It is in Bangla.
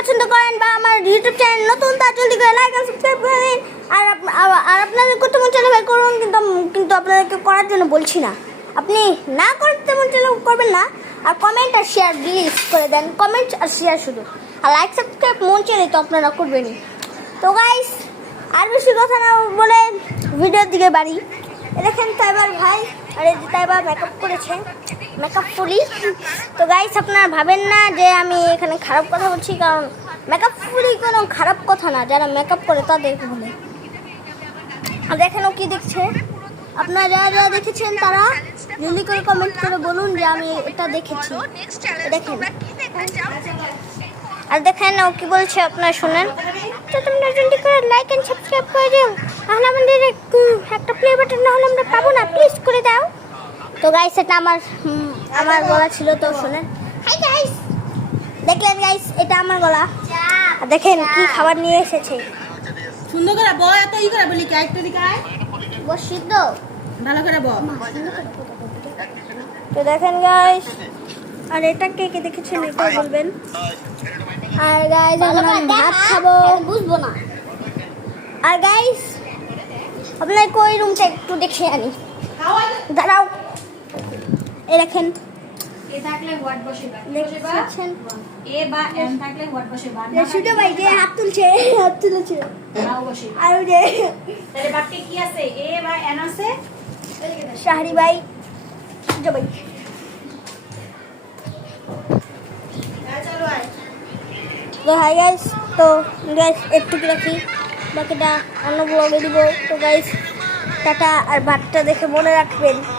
পছন্দ করেন বা আমার ইউটিউব চ্যানেল নতুন, তার জলদি করে লাইক আর সাবস্ক্রাইব করে দিন। আর আপনাদের করতে মন চাইলে ভাই করুন, কিন্তু আপনাদেরকে করার জন্য বলছি না। আপনি না করতে মন চাইলে করবেন না। আর কমেন্ট আর শেয়ার ডিলিট করে দেন, কমেন্ট আর শেয়ার শুধু। আর লাইক সাবস্ক্রাইব মন চাইলে তো আপনারা করবেনই। তো গাইস আর বেশি কথা না বলে ভিডিওর দিকে বাড়ি। দেখেন তাইবার ভাই, আর এই যে তাইবার মেকআপ করেছে, মেকআপ ফুলি। তো গাইস আপনারা ভাবেন না যে আমি এখানে খারাপ কথা বলছি, কারণ মেকআপ ফুলি কোনো খারাপ কথা না, যারা মেকআপ করে তাদের বলে। আর দেখেন ও কি দেখছে, আপনারা যারা যারা দেখেছেন তারা জলদি করে কমেন্ট করে বলুন যে আমি এটা দেখেছি। দেখেন আর দেখেন ও কি বলছে আপনারা শুনেন। তো তোমরা জলদি করে লাইক এন্ড সাবস্ক্রাইব করে দিও, তাহলে আমাদের একটা প্লে বাটন না হলে আমরা পাবো না, প্লিজ করে দাও। তো গাইস এটা আমার গলা ছিল, তো শুনেন। হাই গাইস, দেখলেন গাইস এটা আমার গলা। আর দেখেন কি খাবার নিয়ে এসেছে। সুন্দর করে বল, এত ই করে বলি কেক তো দিকায় বস সিদ্ধ ভালো করে বল। তো দেখেন গাইস, আর এটা কে কে দেখেছেন এটা বলবেন। আর গাইস আমরা ভাত খাবো, বুঝবো না। আর গাইস আপনার কই রুমটা একটু দেখে আনি, দাঁড়াও। এই দেখেন এ থাকলে হোয়াট বসেবা, দেখছেন এ বা এন থাকলে হোয়াট বসেবা, ছোট ভাই যে হাত তুলছে, হাত তুলেছে। নাও বসেবা। আর ওই যে তাহলে বাকি কি আছে, এ বা এন আছে। শাহরি ভাই, ছোট ভাই। চলো আয়। তো হাই গাইস, তো গাইস একটু রাখি, বাকিটা অন্য ব্লগে দিব। তো গাইস টাটা, আর ভাতটা দেখে মনে রাখবেন।